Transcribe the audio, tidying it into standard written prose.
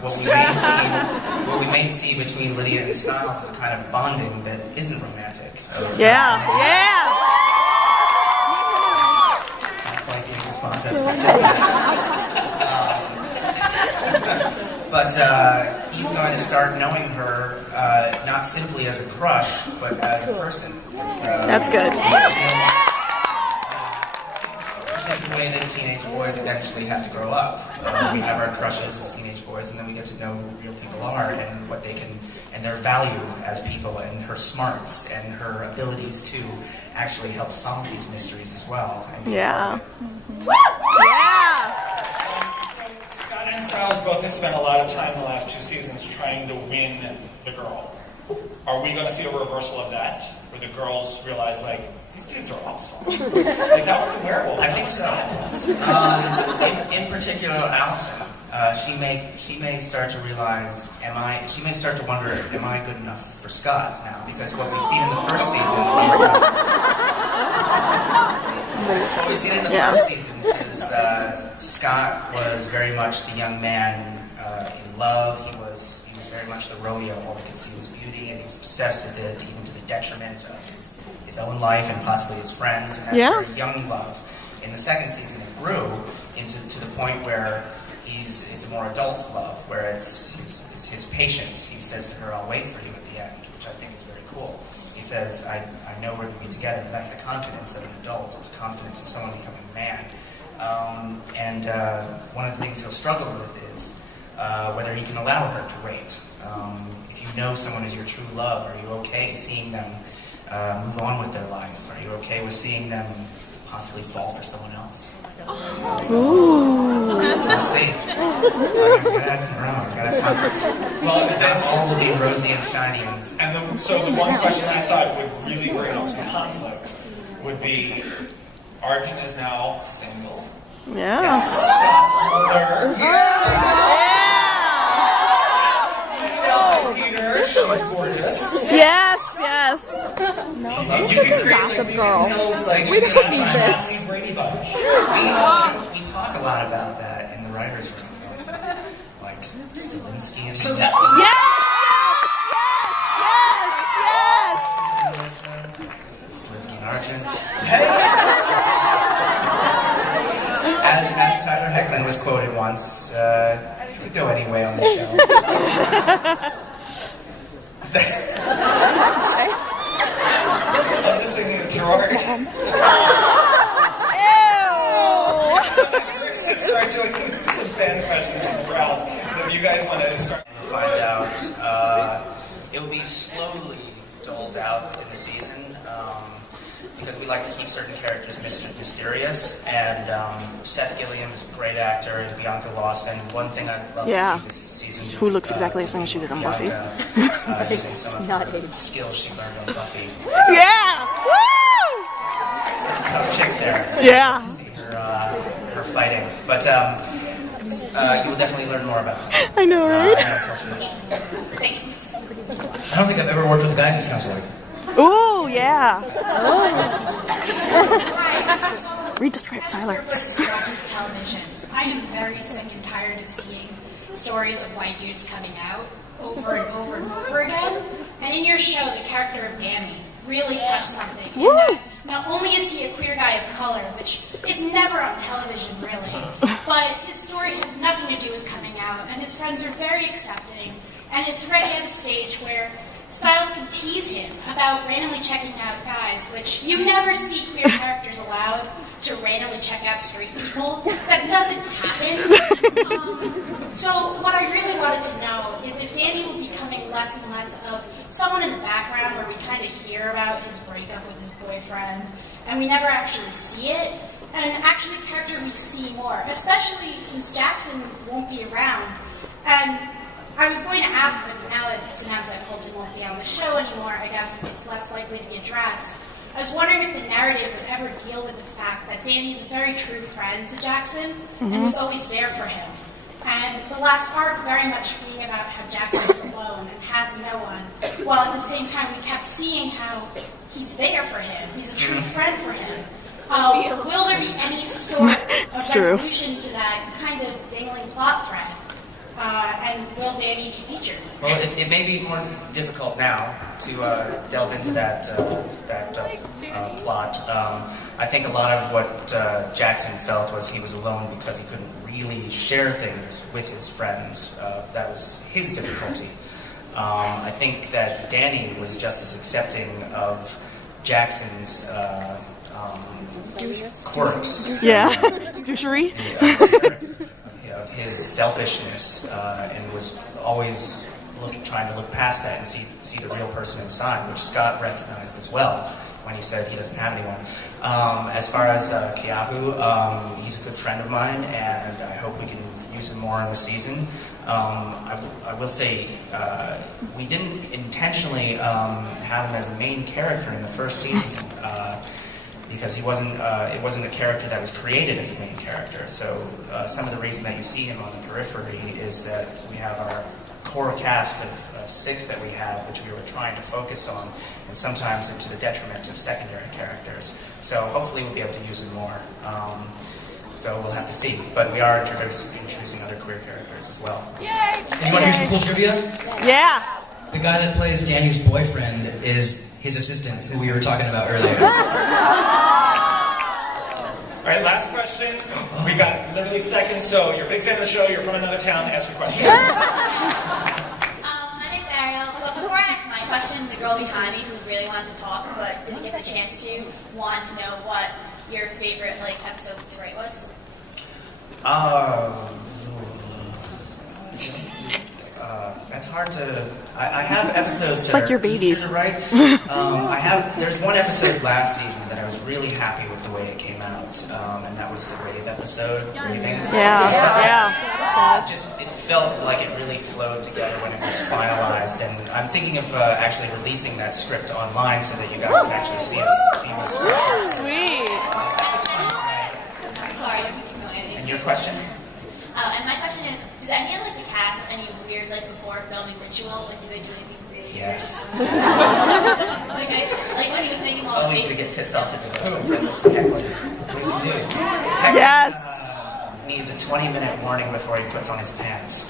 what we may see between Lydia and Styles is a kind of bonding that isn't romantic. Yeah. Like the response but he's going to start knowing her not simply as a crush, but as a person. That's good. The way that teenage boys eventually have to grow up. We have our crushes as teenage boys, and then we get to know who real people are and what they can, and their value as people, and her smarts and her abilities to actually help solve these mysteries as well. Yeah. Scott and Styles both have spent a lot of time the last 2 seasons trying to win the girl. Are we going to see a reversal of that, where the girls realize, like, these dudes are awesome? Like, that was a werewolf. I think so. In particular, Allison, she may start to realize, she may start to wonder, am I good enough for Scott now? Because what we've seen in the first season is, Scott was very much the young man in love. He was very much the Romeo. All he could see was beauty, and he was obsessed with it, even to the detriment of his own life and possibly his friends. And that's very young love. In the second season, it grew to the point where it's a more adult love, where it's his patience. He says to her, "I'll wait for you at the end," which I think is very cool. He says, "I know we're going to be together." And that's the confidence of an adult. It's the confidence of someone becoming a man. One of the things he'll struggle with is whether he can allow her to wait. If you know someone is your true love, are you okay seeing them move on with their life? Are you okay with seeing them possibly fall for someone else? Ooh. We'll see. We're going to have some drama. We're going to have conflict. Well, that all will be rosy and shiny. So the one question I thought would really bring us some conflict would be, Arjun is now single. Yeah. Scott's mother. Peter, she's gorgeous. Yes. You can create Gossip Girl. We don't need this. We talk a lot about that in the writers' room. Like Stilinski and Stilinski and Argent. As Tyler Hoechlin was quoted once, it could go any way on the show. I'm just thinking of Gerard. Start doing some fan questions from Ralph. So if you guys want to start to find out, it'll be slowly doled out in the season. Because we like to keep certain characters mysterious, and Seth Gilliam is a great actor, and Bianca Lawson. One thing I'd love to see this season, who looks exactly the same as she did on Buffy. Using some of her skills she learned on Buffy. Yeah! Woo! There's a tough chick there. Yeah. To see her fighting, but you will definitely learn more about her. I know, right? I don't tell too much. Thanks. I don't think I've ever worked with a guidance counselor. Ooh, yeah. Read the script, Tyler. Watches television. I am very sick and tired of seeing stories of white dudes coming out over and over and over again. And in your show, the character of Danny really touched something. In that not only is he a queer guy of color, which is never on television really, but his story has nothing to do with coming out, and his friends are very accepting, and it's already at a stage where Styles can tease him about randomly checking out guys, which you never see queer characters allowed to randomly check out straight people. That doesn't happen. So what I really wanted to know is if Danny will be becoming less and less of someone in the background where we kind of hear about his breakup with his boyfriend, and we never actually see it, and actually a character we see more, especially since Jackson won't be around. And I was going to ask, but now that it's announced that Colton won't be on the show anymore, I guess it's less likely to be addressed. I was wondering if the narrative would ever deal with the fact that Danny's a very true friend to Jackson and was always there for him. And the last arc very much being about how Jackson's alone and has no one, while at the same time we kept seeing how he's there for him. He's a true friend for him. Will there be any sort of resolution to that kind of dangling plot thread? And And will Danny be featured? Well, it may be more difficult now to delve into that plot. I think a lot of what Jackson felt was he was alone because he couldn't really share things with his friends. That was his difficulty. I think that Danny was just as accepting of Jackson's quirks. Yeah. Douchery. Of his selfishness, and was always trying to look past that and see the real person inside, which Scott recognized as well when he said he doesn't have anyone. As far as Keahu, he's a good friend of mine, and I hope we can use him more in the season. I will say we didn't intentionally have him as a main character in the first season. Because it wasn't a character that was created as a main character. So some of the reason that you see him on the periphery is that we have our core cast of 6 that we have, which we were trying to focus on, and sometimes into the detriment of secondary characters. So hopefully we'll be able to use him more. So we'll have to see. But we are introducing other queer characters as well. Yay! And you want to hear some cool trivia? Yeah. The guy that plays Danny's boyfriend is his assistant, who we were talking about earlier. All right, last question. We got literally seconds, so you're a big fan of the show, you're from another town, ask your question. My name's Ariel. But before I ask my question, the girl behind me who really wanted to talk but didn't get the chance to, wanted to know what your favorite episode to write was. That's hard to. I have episodes. It's that like your are babies. easier to write. There's one episode last season that I was really happy with the way it came out, and that was the rave episode. Raving. Yeah. It felt like it really flowed together when it was finalized, and I'm thinking of actually releasing that script online so that you guys can actually see us. Sweet. Sorry. And your question? And my question is, does any of the cast have any weird before filming rituals? Do they do anything really Yes. like when he was making all the Always to faces? get pissed off at the heckler. What does he do? Yes. Needs a 20-minute warning before he puts on his pants.